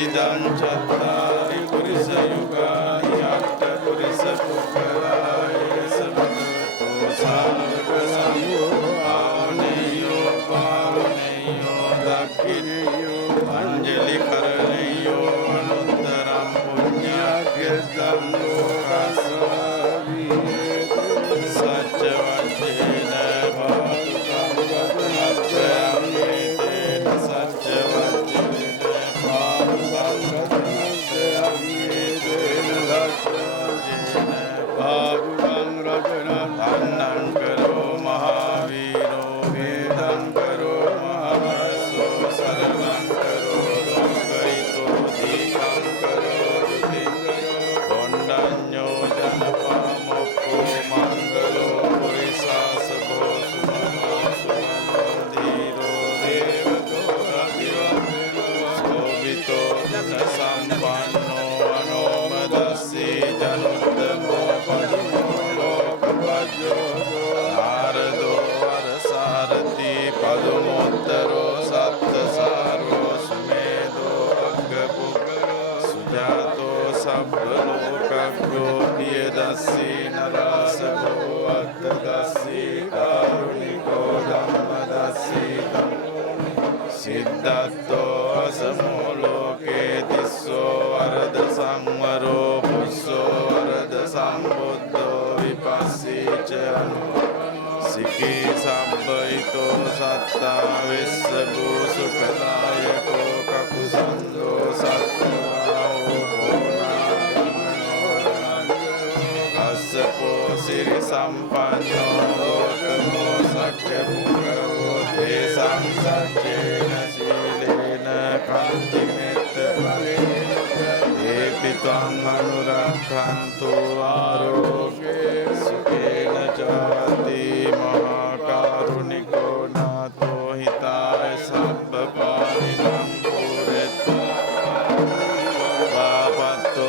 යදිදං චත්තාරි පුරිස යුගානි අට්ඨ පුරිස පුක්ඛලාය සබ්බතෝ සාවක සංඝෝ ආවනේයෝ පාවනේයෝ දක්ඛිනේයෝ අංජලි කරණේයෝ අනුත්තරං පුඤ්ඤාග්ගතං ලෝකස්සාවිහෙති සච්ච වච්චේන භාතු සංඝපනස්සයං මේතේන සච්ච Bhagwan Rajanan Dhannan Karo Mahaviro Vedam Karo Mahavaso Sarvam Karo Lokaito Dikam Karo Rutindaro Kondanyo Janapamokko Mangalo Purisasabho Sumano Sumanodhiro Devato Rajivanyo Sobhito Sampano Anomadasi Januttamo Narado Varasarati Padumottaro Sattasaro Sumedo Aggapukaro Sujato Sabbalokaggyo Diyadassi Narasako Attadassi Karuniko Dhammadassi Siddhatto Asamoloke Tisso Arada Samvaro Pusso Arada Sambuddho Vipassicanu Sikhi Sabbaito Satta Vissabu Sukadayako Kakusando Satta Assapo Siri Sampanno Gotamo Sakya Bhugavo Tesam Saccena Silena Kanti Metta Epitam Anurakhanto Aroge Sukhena Jati Mahakaruniko Nato Hitaya Sabba Parinam Puretta Vapato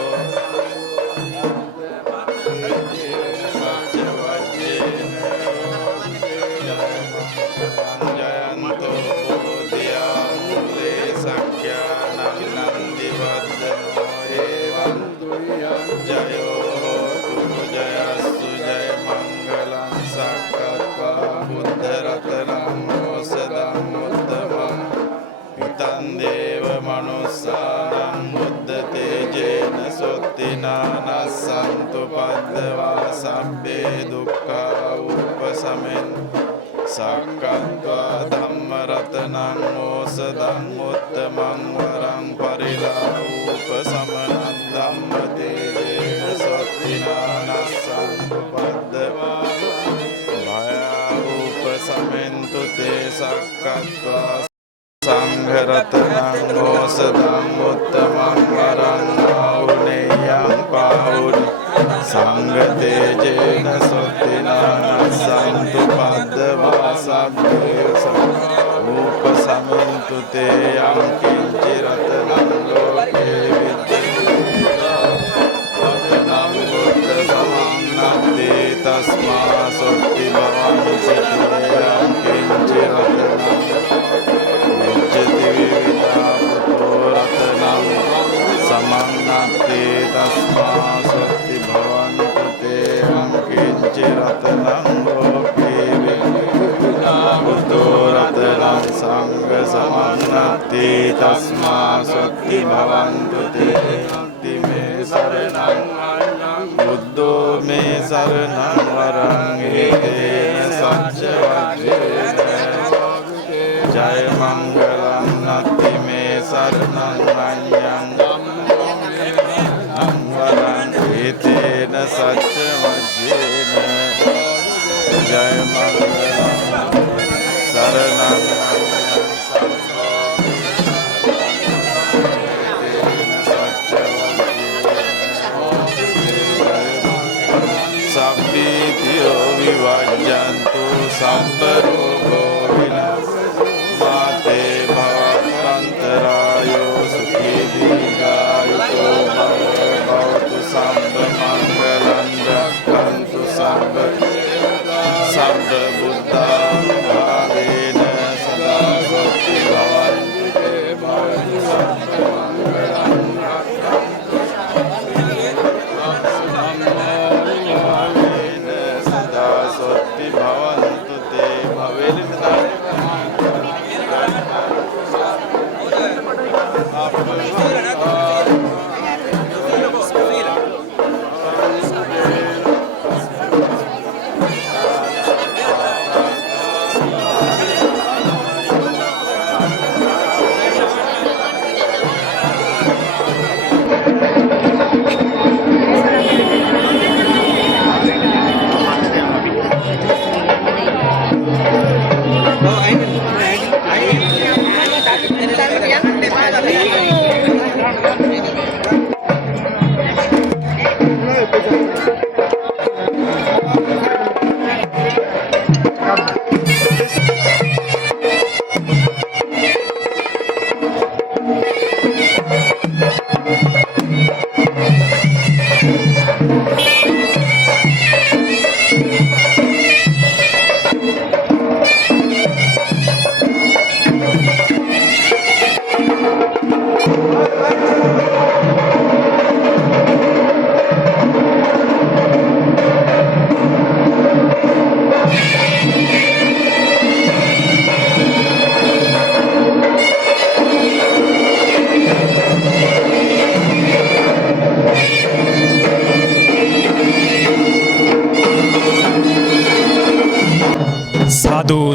Jayanto Bodhiya Mule Sakkyanam Nandivardhano Evam Jayo Hotu Jayastu Jaya Mangalam Sakkatva Buddha Ratanam Mosadam Uttamam Pitam Deva Manussanam Buddha Tejena Sottina Nassantu Paddava Sabbe Dukkha Upasamen Sakkatva Dhamma Ratanam Mosadam Uttamam Varam Parila Upasamanam Dhamma Tejena Sottina Nassantu Paddava Bhaya Upasamentu Te Sakkatva Sangharatnam Mosadam Uttamam Varam Pauneyam Pauni Sanghate Jena Sottina Nassantu Paddava Sabbe Upasamantu Te Yam Kinchi Ratnam Loke Vidyam Buddha Samam Natti Tasma Sotti Bhavam Siddhiyam Kinchi Ratnam Nijjati Vivida Puto Ratnam Samam Natti Tasma Sotti භවන්තු තේවං කිංචි රතනං ලෝකේ බුද්ධෝ රතනං සංඝ සමන්නති තස්මා සොත්ති භවන්තු තේ මේ සරණං බුද්ධෝ මේ සරණං වරං ඒතේන සච්ච වජ්ජේන ජය මංගලං නත්ති මේ සරණං අඤ්ඤං වරං ඒතේන සච්ච වජ්ජේන ජය මංගලං සරණං සම්පීතියෝ විවජ්ජන්තු සම්ප රෝගෝ විනාශාතේ භවන්තරායෝ සුඛී දීඝායුකෝ භවතු සම්ප මංගලං රක්ඛන්තු සම්ප බුද්ධානුභාවේන සදා සොත්ති භවන්තු තේ භවන්තු සම්ප මංගලං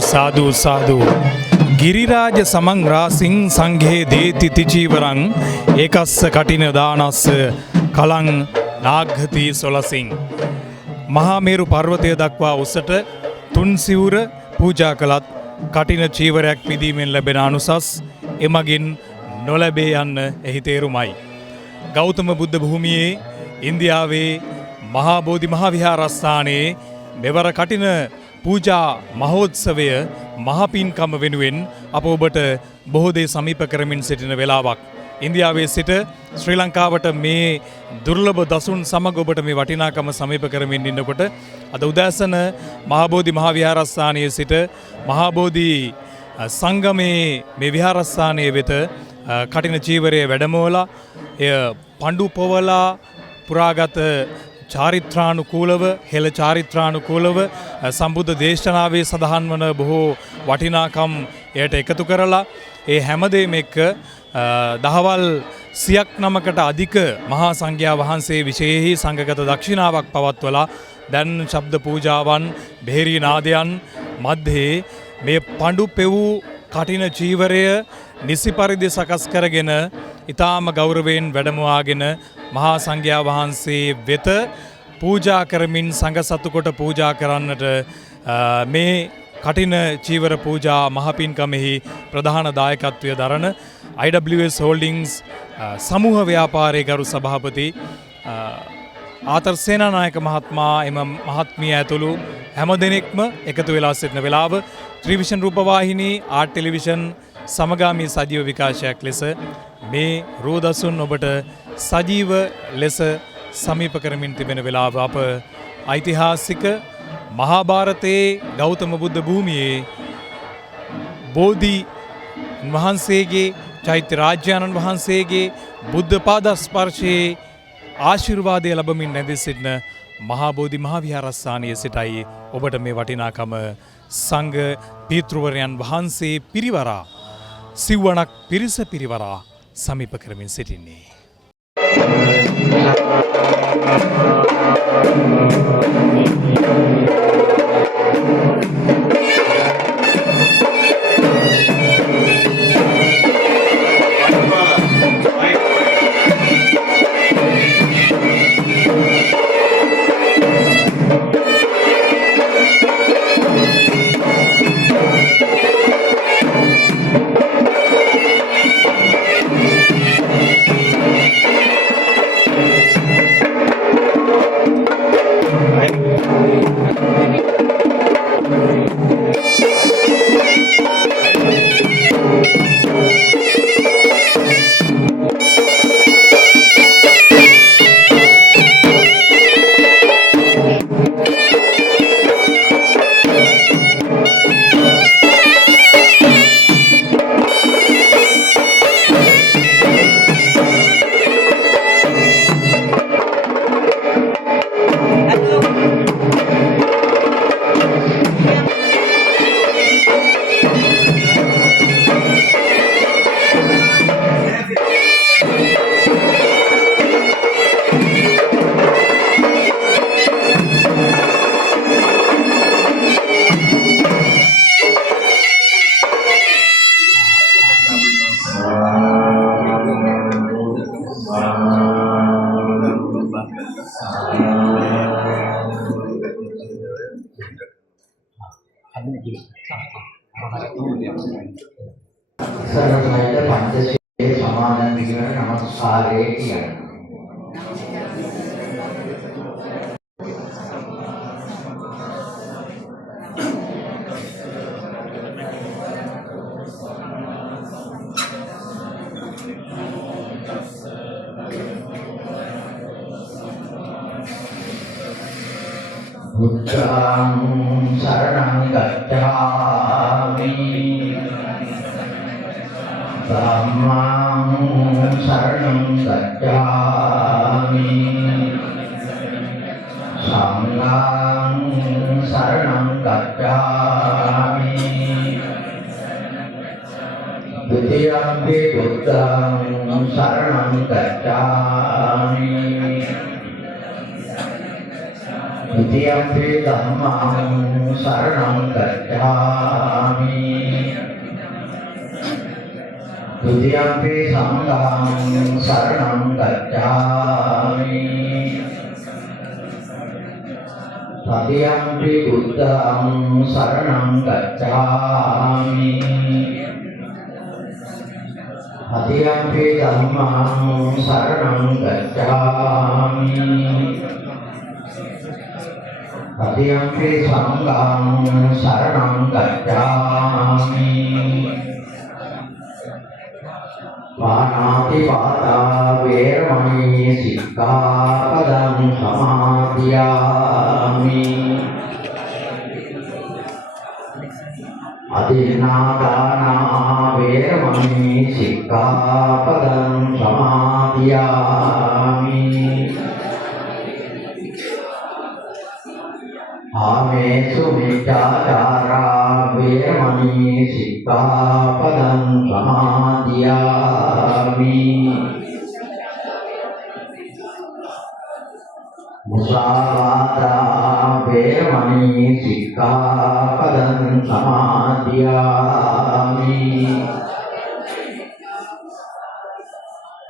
साधु साधु गिरिराज समंग्रासिं संघे देति तिचीवरं एकस्ස කටින දානස්ස කලං නාග්ගති සොලසින් මහා මේරු පර්වතය දක්වා උසට තුන් සිවුර පූජා කළත් කටින චීවරයක් පිදීමෙන් ලැබෙන අනුසස් එමගින් නොලැබේ යන්න එහි තේරුමයි. ගෞතම බුද්ධ භූමියේ ඉන්දියාවේ මහා බෝධි මහා විහාරස්ථානයේ මෙවර කටින පූජා මහෝත්සවය මහපින්කම වෙනුවෙන් අප ඔබට බොහෝ දේ සමීප කරමින් සිටින වෙලාවක්. ඉන්දියාවේ සිට ශ්‍රී ලංකාවට මේ දුර්ලභ දසුන් සමග ඔබට මේ වටිනාකම සමීප කරමින් ඉන්නකොට අද උදෑසන මහබෝධි මහා විහාරස්ථානයේ සිට මහබෝධි සංගමේ මේ විහාරස්ථානයේ වෙත කටින චීවරයේ වැඩමවලා එය පඬු පොවලා පුරාගත චාරිත්‍රානුකූලව හෙළ චාරිත්‍රානුකූලව සම්බුද්ධ දේශනාවේ සඳහන් වන බොහෝ වටිනාකම් එයට එකතු කරලා ඒ හැමදේම එක්ක දහවල් 100ක් නමකට අධික මහා සංඝයා වහන්සේ විශේෂී සංඝගත දක්ෂිනාවක් පවත්වලා දැන් ශබ්ද පූජාවන් බෙහෙරි නාදයන් මැද්දේ මේ පඬු පෙවූ කටින චීවරය නිසි පරිදි සකස් කරගෙන ඊටාම ගෞරවයෙන් වැඩමවාගෙන මහා සංඝයා වහන්සේ වෙත පූජා කරමින් සංඝ සතු කොට පූජා කරන්නට මේ කටින චීවර පූජා මහපින්කමෙහි ප්‍රධාන දායකත්වය දරන IWS Holdings සමූහ ව්‍යාපාරයේ ගරු සභාපති ආතර් සේනානායක මහත්මයා එම මහත්මිය ඇතුළු හැම දෙනෙක්ම එකතු වෙලා සිටින වෙලාව ත්‍රිවිෂන් රූපවාහිනී ආර්ට් ටෙලිවිෂන් සමගාමී සජීව විකාශයක් ලෙස මේ රෝදසුන් ඔබට සජීව ලෙස සමීප කරමින් තිබෙන වෙලාව අප ඓතිහාසික මහා භාරතයේ ගෞතම බුද්ධ භූමියේ බෝධි වහන්සේගේ චෛත්‍ය රාජ්‍යානන් වහන්සේගේ බුද්ධ පාද ස්පර්ශයේ ආශිර්වාදය ලැබමින් නැඳී සිටින මහා බෝධි මහා විහාරස්ථානයේ සිටයි ඔබට මේ වටිනාකම සංඝ පීතෘවරයන් වහන්සේ පිරිවරා සිව්වණක් පිරිස පිරිවරා සමීප කරමින් සිටින්නේ. සර්වඥ පංචශීලයේ සමාදන් වීම නමස්කාරය කියනවා. බුද්ධං शरणं गच्छामि ධම්මං शरणं गच्छामि සංඝං शरणं गच्छामि ဒုတိယံ pi බුද්ධං शरणं गच्छामि द्वितीयम्पि धम्मं शरणं गच्छामि तृतीयम्पि संघं शरणं गच्छामि तृतीयम्पि बुद्धं शरणं गच्छामि तृतीयम्पि धम्मं शरणं गच्छामि तृतीयम्पि संघं शरणं गच्छामि पाणातिपाता वेरमणि सिक्खापदं समादियामि अतिन्नादाना वेरमणि सिक्खापदं समादियामि आमेषु मिथ्याचारा वेरमणि सिक्खापदं समादियामि मुसावादा वेरमणि सिक्खापदं समादियामि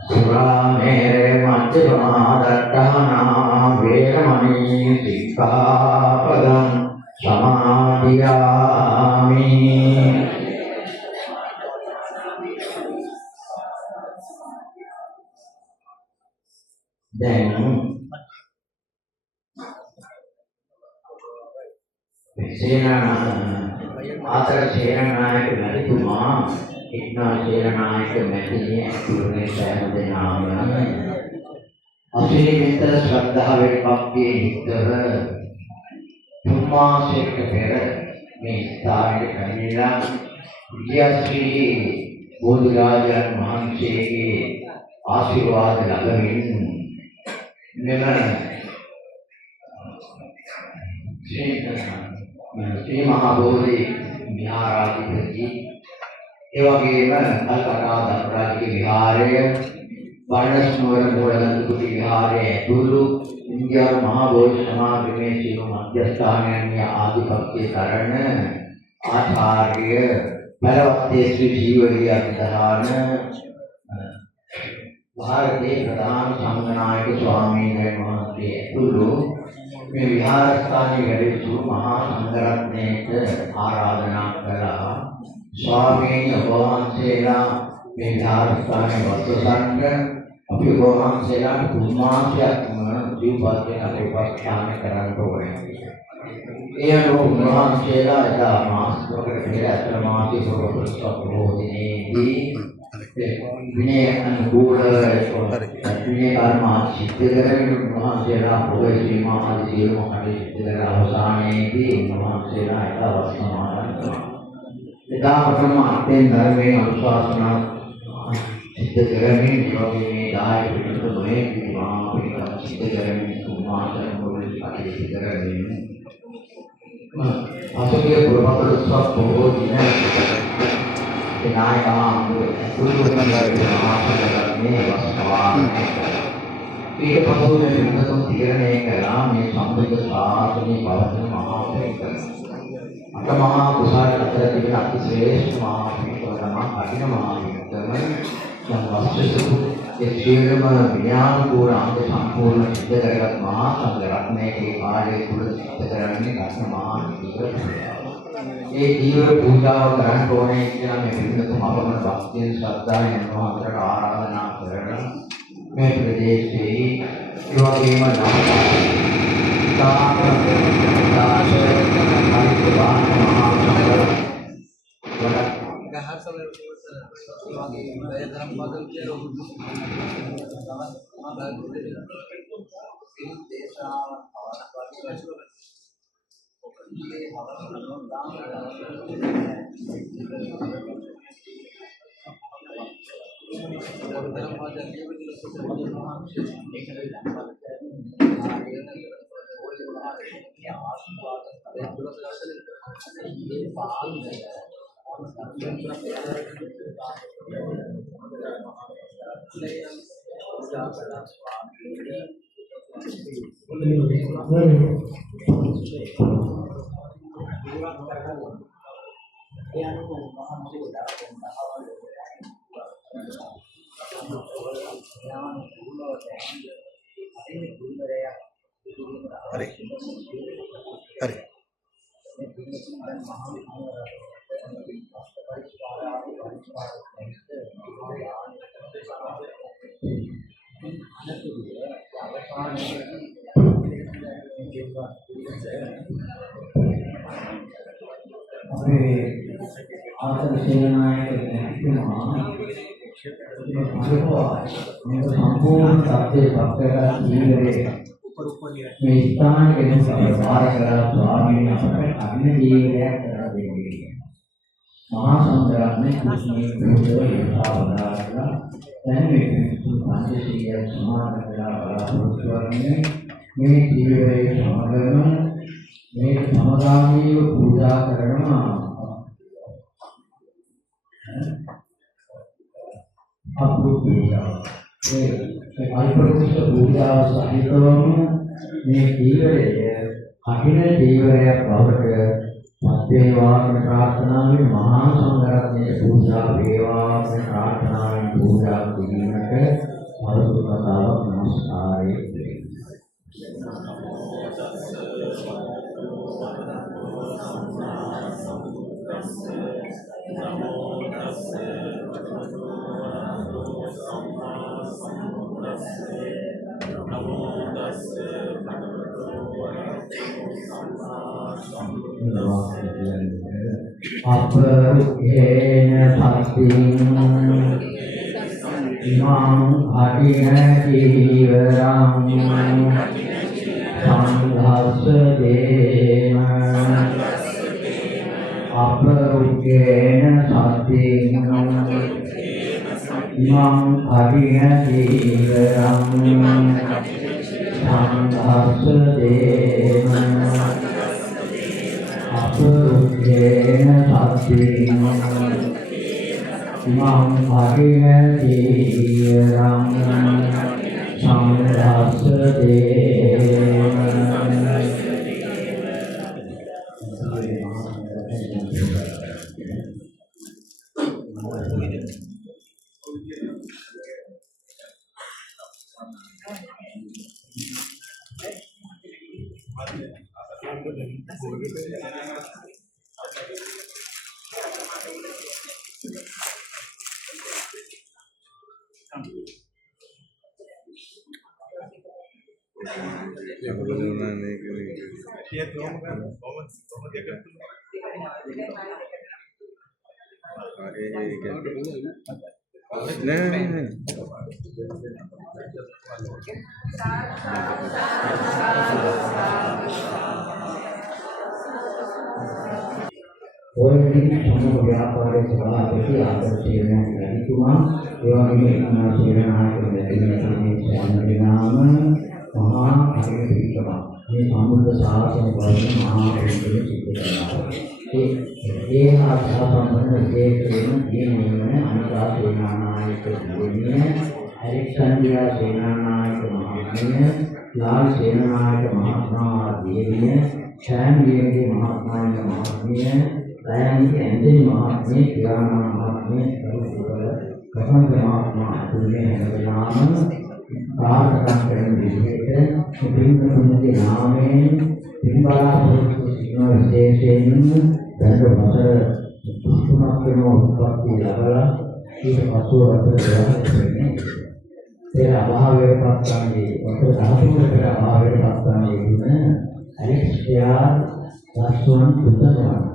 सुरामेरे मध्यमादट्टहना वेरमणि सिक्खापदं समादियामि දැන් ආතර සේනානායක මැතිතුමා ඉක්නා සේනානායක මැතිණිය ඇතුළේ සෑම දෙනාම අසීමිත ශ්‍රද්ධාවෙන් භක්තියෙන් යුක්තව තුන් මාසයකට පෙර මේ ස්ථානයේ පැමිණලා විද්‍යාශ්‍රී බෝධිරාජයන් වහන්සේගේ ආශිර්වාද ලැබමින් මෙම ශ්‍රී මහා බෝධි විහාරාධිපති ඒ වගේම කල්කටා දත්තරාජික විහාරය වර්ණස්නුවර මූලගන්ධ කුටි විහාරය ඇතුළු ඉන්දියානු මහා බෝධි සමාගමේ සියලු මධ්‍යස්ථානයන්ගේ ආධිපත්‍ය කරන ආචාර්ය බලවත්තේ ශ්‍රී ජීවලී අධිධාන ಭಾರತೀಯ ಪ್ರಧಾನ ಸಂಘನಾಯಕ ಸ್ವಾಮೀන් වහන්සේ ඇතුළු මේ විහාරස්ථානයේ වැඩිතු මහා සංඝරත්නයට ආරාධනා කළා. ස්වාමීන් වහන්සේලා මේ විහාරස්ථානයේ වස්තුසංග අපි වහන්සේලාට කුමාරයක්ම ජීවපත්යෙන් අපෝපස්ථාන කරන්න ඕනේ. ඒ අනුව වහන්සේලා එදා මාසයකට පෙර අතර මාසයේ ප්‍රබෝධනයේදී විනය අනුකූල විනය කර්ම සිද්ධ කරගෙන වහන්සේලා පොයේ සීමා ආදී සියලුම කටයුතු කර අවසානයේදී වහන්සේලා එක අවස්ථාවක් ගන්නවා. එදා ප්‍රථම අර්ථයෙන් ධර්මයේ අනුශාසනා සිද්ධ කරමින් යෝගී දායක පිටුමේ විවාහ පිළිවෙල සිද්ධ කරමින් සුමාසන මොළේ කටයුතු කරමින් අසුගේ පුරපතලස්ව බොහෝ දින නායකයන් කුරුමන්දරේ මහා සංඝරත්නයේ වස්තවා ඊට පසු මේ විද්වතුන් තීරණය කළා මේ සම්බුද්ධ ශාසනයේ පවතින මහා ප්‍රේතන අට මහා කුසල අතර තිබෙන අතිශ්‍රේෂ්ඨ මහා ප්‍රේතන කටින මහා ප්‍රේතන යම් වස්තුසු ඒ සියලුම විඥානපූර්ණ අංග සම්පූර්ණ සිද්ධ කරගත් මහා සංඝරත්නයේ කාර්යය තුල සිද්ධ කරන්නේ රත්න මහා ඒ ජීව පූජාව කරන්න ඕනේ කියලා මේ පිළිතුරු අපමණ භක්තියෙන් ශ්‍රද්ධාවෙන් යනවා අතරට ආරාධනා කරන මේ ප්‍රදේශයේ ඒ වගේම संपूर्ण सत्य भक्त में स्थान के व्यवहार करा स्वामी अन्य जीव महासंग्राम में कुछ नहीं पूजो यथावधारा तन्मे पंचशील समान करा में जीव समागम में समगामी पूजा करना अल्पपुरुष पूजा सहित में जीवरे कठिन जीवरे प्रवृत्त मध्यवान प्रार्थना में महासंग्रह पूजा देवान प्रार्थना में पूजा जीवनक मरुतावक नमस्कार अपरुखेन शक्तिं इमां कठिन जीवरां संघर्षेन अपरुखेन शक्तिं imam adina sivaram samdhasadena apurujena satsing imam adina sivaram samdhasadena. Orang semua berapa sekolah itu ada sirna itu mah orang ini sirna itu dari nama maha hari itu ini kamu besar yang baru maha itu ini ada apa ini anda sirna itu ini Alexandria sirna itu maha Lal sirna itu maha dia Chan dia maha maha Sayang ini mahatnya, kirana mahatnya, kalau kapan mahatnya, dunia yang bernama, katakan keren diri, kemudian nama, timbala signal station, dan bahasa cuma kena waktu lama, kita masuk atau berapa tidak bahaya pasang di, atau satu tidak bahaya pasang di mana, Alexia, Lasuan, Bukan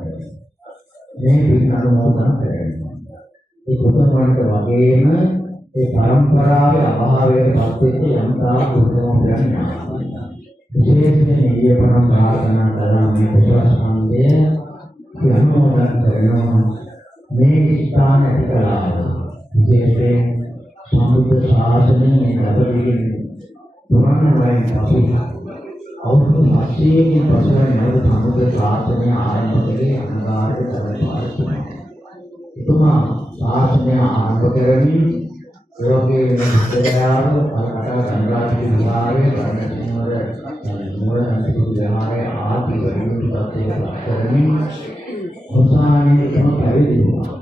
මේ පින්නනුමෝදන් කරනවා. මේ බුදුන් වහන්සේ වගේම ඒ පරම්පරාවේ අභාවයට පත්වෙච්ච යම්තා බුදුම ප්‍රඥා. විශේෂයෙන් ඊයපරම් ප්‍රාර්ථනා කරන මේ කුසලස්කන්ධය පින්නනුමෝදන් කරනවා. මේ ස්ථාන ඇති කළා. විශේෂයෙන් සම්බුද්ධ ශාසනයේ ලැබෙන පුරාණ වයින් පසු අවුරුදු 80කින් පසුව නැවත සම්බුද්ධ ශාසනය ආරම්භ කළේ අනාගාරයේ තමයි. ඉතුමා ශාසනය ආරම්භ කරමින් ලෝකයේ වෙන විද්‍යාව අරකට සංග්‍රහී විභාගයේ වර්ණසිංහවර මූලධර්ම විහාරයේ ආදී වරිමුත් පත්‍රයක කරමින් අවසානයේ තම පැවිදි වුණා.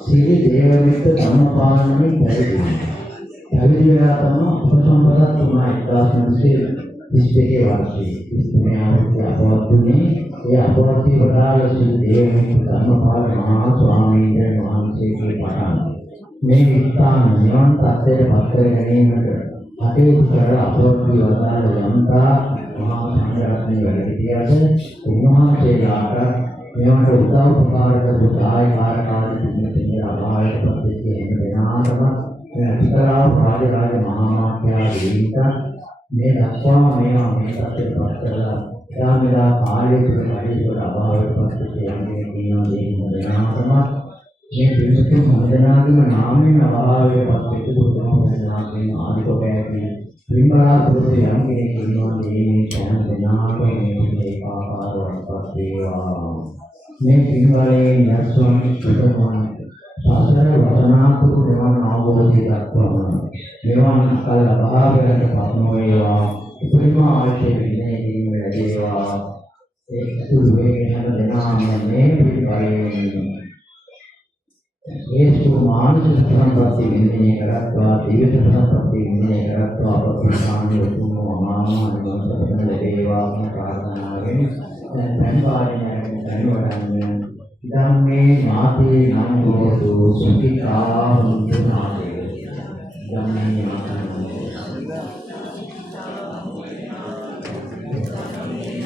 සීල දේවවිත්ත ධම්මපාලනයේ පැවිදි වුණා. පැවිදි වෙලා තමයි උපසම්පදා තුමා 1932 වර්ෂයේ ඉස්මේ අවුරුද්දේ ඒ අපවර්තී වඩාල සීල දේවවිත්ත ධම්මපාල මහා ස්වාමීන් වහන්සේගේ පටන් මේ විස්ථාන නිවන් තත්ත්වයට පත් කර ගැනීමට කටයුතු කර අපවර්තී වඩාල යම්තා මහා සංඝරත්නයේ වැඩ සිටියද උන්වහන්සේලාට මේවට උදව් උපකාර කරපු සහායකාරකාරී පින්තුන්ගේ අභාවයට පත්වෙච්ච හැම දෙනාටම අතිකරා රාජරාජ මහාමාත්‍යා දීක මේ දක්වා මේවා මේ සත්‍යපත් කරලා යාමෙලා කාලය තුල පරිසර අභාවයට පත්වෙච්ච යන්නේ කියනවා දෙනාටම මේ පින්තුන් මොදනාගම නාමයෙන් අභාවයට පත්වෙච්ච දුර්ගමයන්ගෙන් ආදිකෝපයේදී විමලා පුරුදු යන්නේ කියනවා මේ සෑම දෙනාටම මේ ඒකාකාරවත් වේවා මේ පින්වලේ යස්වන් සුදමන සාසන වදනාතුරු නිවන් අවබෝධය දක්වන නිවන් කල ලබාගෙන පත්ම වේවා උපරිම ආශය විනය දීම ලැබේවා ඒ සුළු වේගෙන හැම දෙනාම මේ පින්වලේ ඒසු මානසික සම්පatti විනය කරත්වා ජීවිත සම්පatti විනය කරත්වා අපේ උතුම් අමාමහ නිවන් සපතන ලැබේවා කියන ප්‍රාර්ථනාවෙන් දැන් පරිවර්තනය ධම්මේ මාතේ නමෝතු සුඛිතා හොන්තු නාතේ ධම්මේ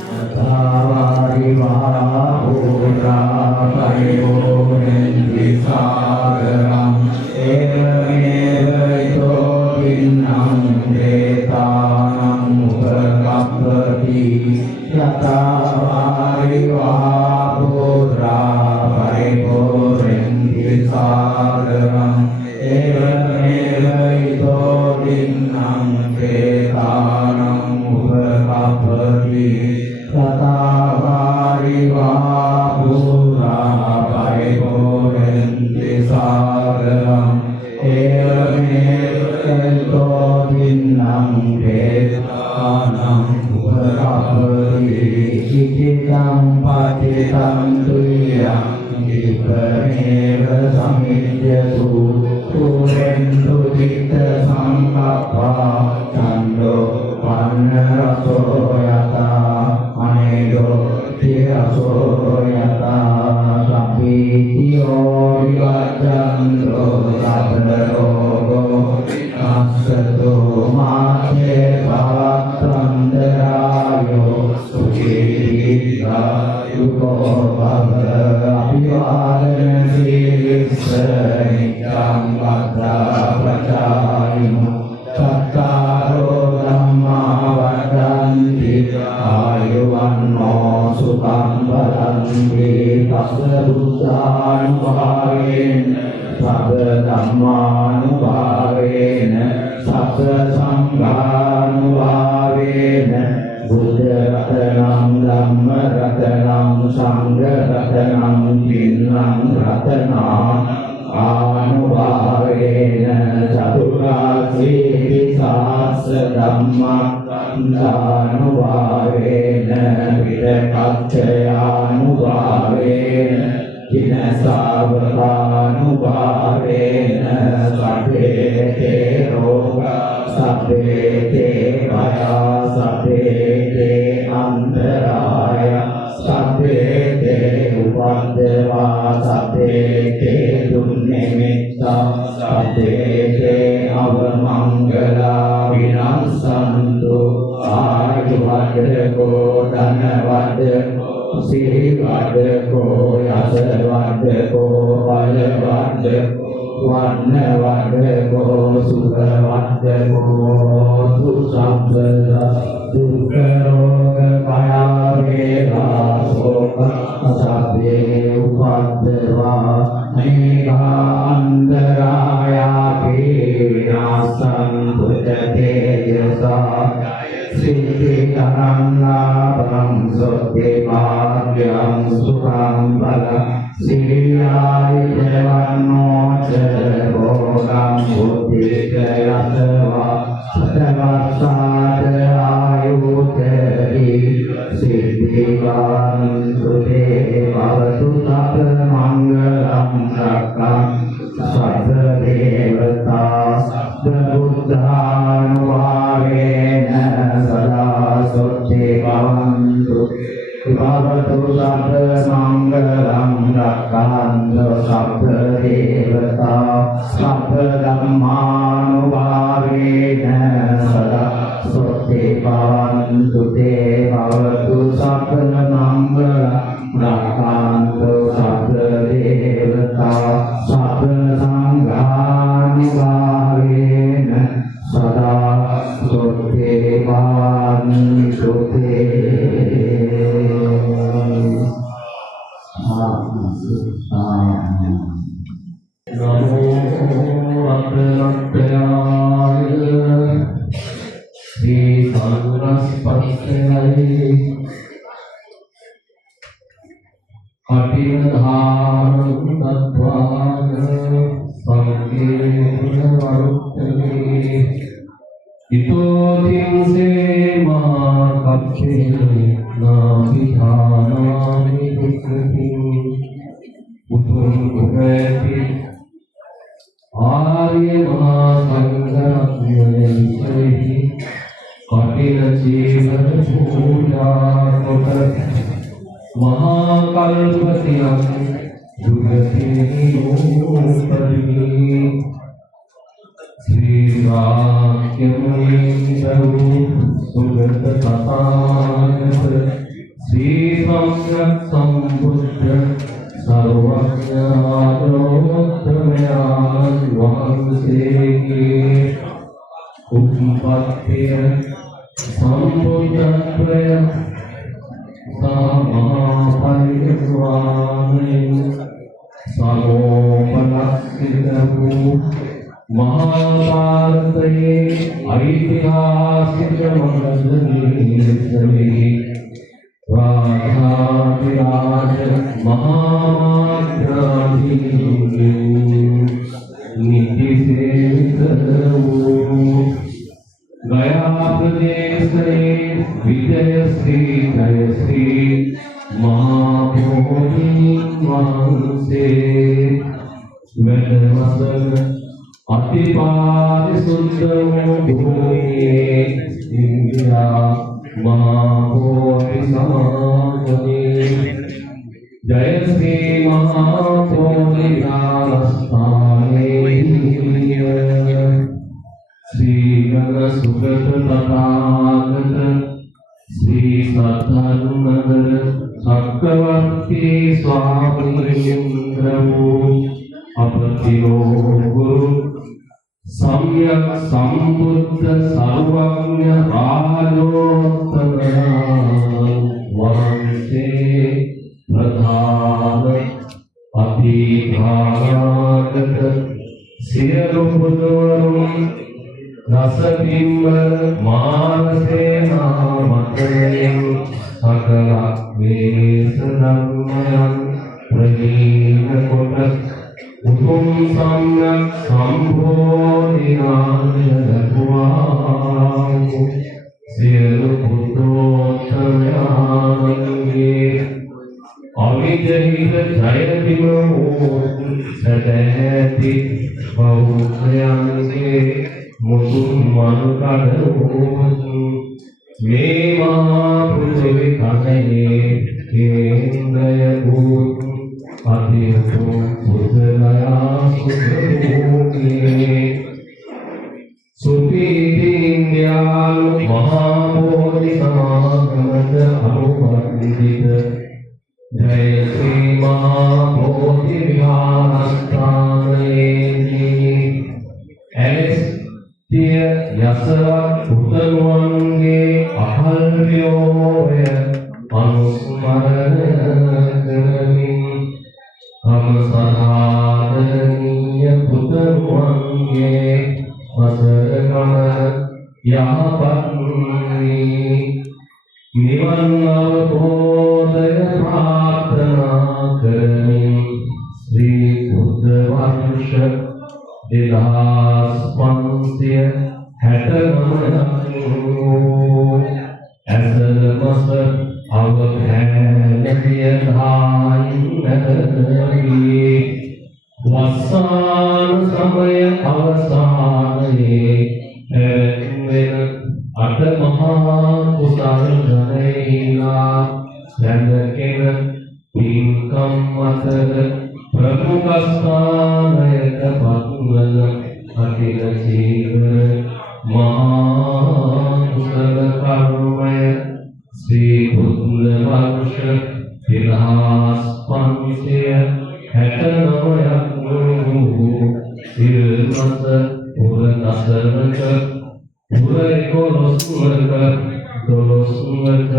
මාතාවාරි මහෝරා පරිෝනෙන් විසාගරං ඒවමේවයිතෝ පින්නම් දේතානම් උපකප්පති යතාවාරි මහෝරා महाभारतයේ ऐतिहासिक मगधनिर्सवे राधाधिराज महामात्राधीनु नितिसेवितवो गया प्रदेशे विजयश्री जयश्री महाभोगी वंशे वेदवसन अतिपारिशुद्धमो भूये इंदिरा महाभोगी समागमे जय श्री महाभोगी स्थाने श्रीमद सुगत तथागत श्री सद्धर्मनगर चक्रवर्ती स्वामी इंद्रमो अपतिरो गुरु सम्यक संबुद्ध सर्वज्ञ राजोत्तम वंशे प्रधान अतिभागत सियरुपुदवरुं रसबिंबर मानसेना मतयं सकल वेशधर्मयं प्रहीन कोटक उतुम सम्यक संबोधिनायकुवां सियरुपुदोत्तमयानंगे अविजहित जय दिवो सदैति बहुत्रयांगे मुतुम मनुकड़ो मे महापृथ्वी कनये केन्द्रय भूत अतिरतो बुद्धलया सुखभूमि सुपीतिन्याल महाबोधि समागमत अनुवर्तित जय श्री महाबोधि विहारस्थाने एलिस्त्य यशवत् पुतनुअंगे अहल्योय अनुस्मरण करमिं हम सहारणीय पुतनुअंगे मसरगण यापत्नी निवन अवबोधय प्रार्थना करमिं श्री बुद्ध वर्ष 2560 ऐसल मस अवधैर्य धाई वसान समय अवसाने अट महाकुशल जनेला जनकेन पिंकम मतर प्रमुख स्थानयत पद्मन अखिल जीव महाकुशल कर्मय श्री बुद्ध वर्ष 2569 सिरमस पुरनसरक पुरैकोलसुवर्ग दोलसुवर्ग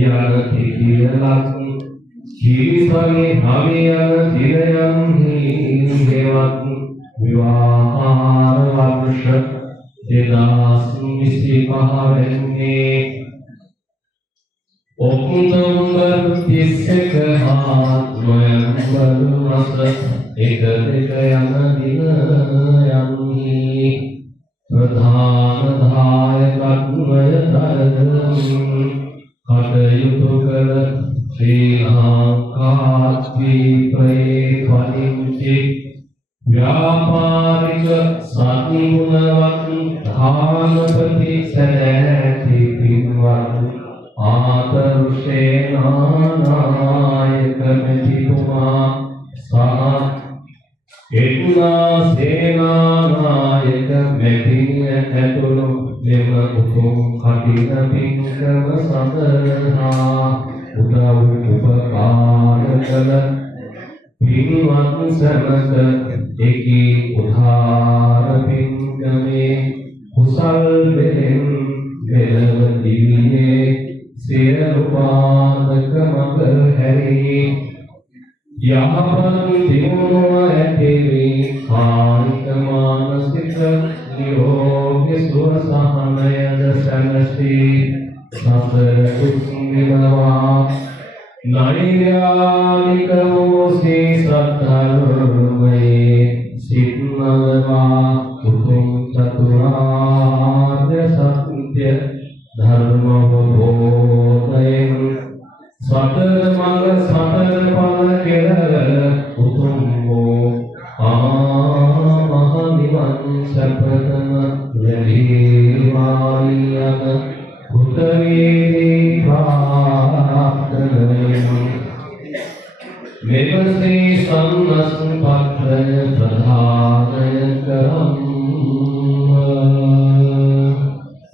यागतिकियलक कीर्तने हमियन दिनयं हि देवक विवाहार वर्ष 2025 ओक्टोबर 31 नवंबर मास 1 यन दिन यमि प्रधान धायक अन्वय कटयुतो कर श्री लंकाद्वीपे ध्वनिंचि व्यापारिक सद्गुणवत् धानपति सदैति पिन्वत् आतरुषेनानायक मिथितुमा सह एकुना सेनानायक मेदिन्य ऐतुलु निम उतुम कठिन पिंकम सदहा उदव उपकार कल पिन्वत् समत एकी उधार पिंकमे कुशल बेन बेलव दिव्ये सिरपादक मगर हरि यावन दिवो ऐतेवी कालिक मानस විනසී සතර දුක් නිවවා නෛර්යානික වූ සී සත්ධර්මයේ සිත්නවවා උතුම් චතුරාර්ය සත්‍ය ධර්ම අවබෝධයෙන් සතර මඟ සතර ඵල කෙරවල උතුම් වූ මහ නිවන් සපතම ලැබීවායන උත්තරීදී ප්‍රාර්ථනයෙන් මෙවසේ සම්මස්පත්‍රය ප්‍රධානය කරම්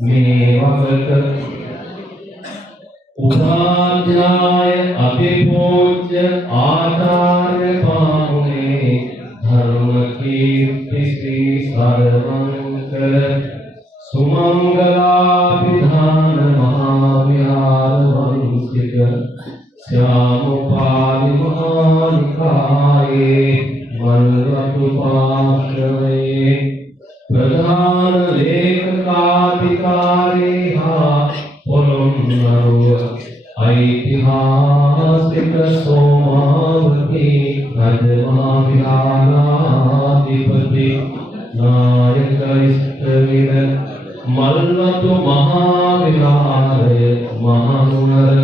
මේ වකට උපාධ්‍යාය අභිපූජ්‍ය ආචාර්ය පාමුනේ ධර්ම කීර්ති ශ්‍රී සරවංකර සුමංගලාභිධාන මහා විහාර වංශික ශ්‍යාමපාලි මහානිකායේ වල්වතු පාර්ශවයේ ප්‍රධාන ලේඛකාධිකාරී හා පොළොන්නරුව ඓතිහාසික සෝමාවතී රජමහා විහාරාධිපති නායක ඉස්තවිර මල්වතු මහා විහාරය මහනුවර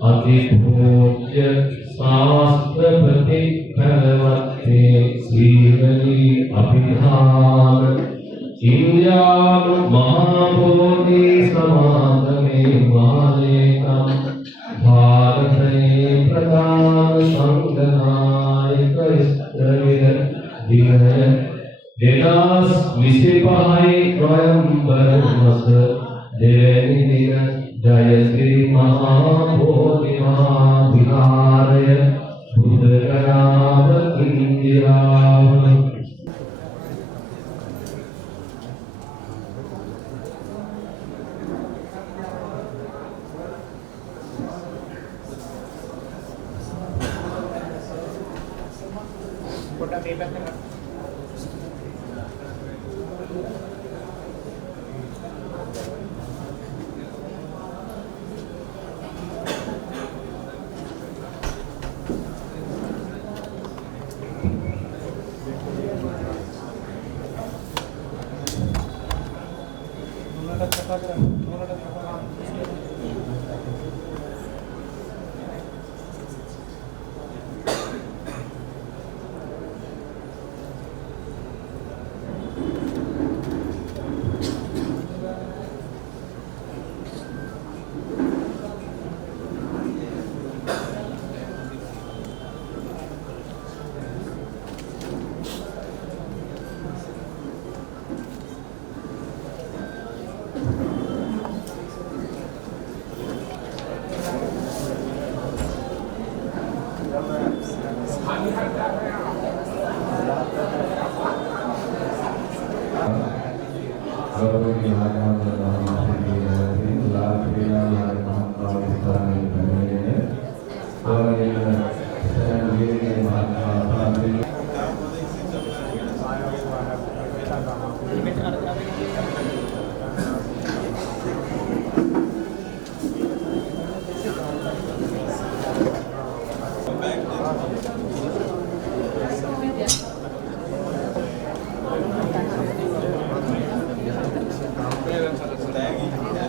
අතිපූජ්‍ය ශාස්ත්‍රපති පැවැත්වේ සීලී අභිධාන ඉන්දියානු මහා බෝධි සමාගමේ මහලේකම් භාරතයේ ප්‍රධාන සංඝනායක ස්ත්‍රිය දිනය 2025 නොවැම්බර් මාස දෙවැනි දින ජයශ්‍රී මහා බෝධි මහා විහාරය බුද්ධගයාව ඉන්දියාව ගෞරවනීය ආචාර්ය මහා විද්‍යාලයේ ලාභ වේලාවේ මහා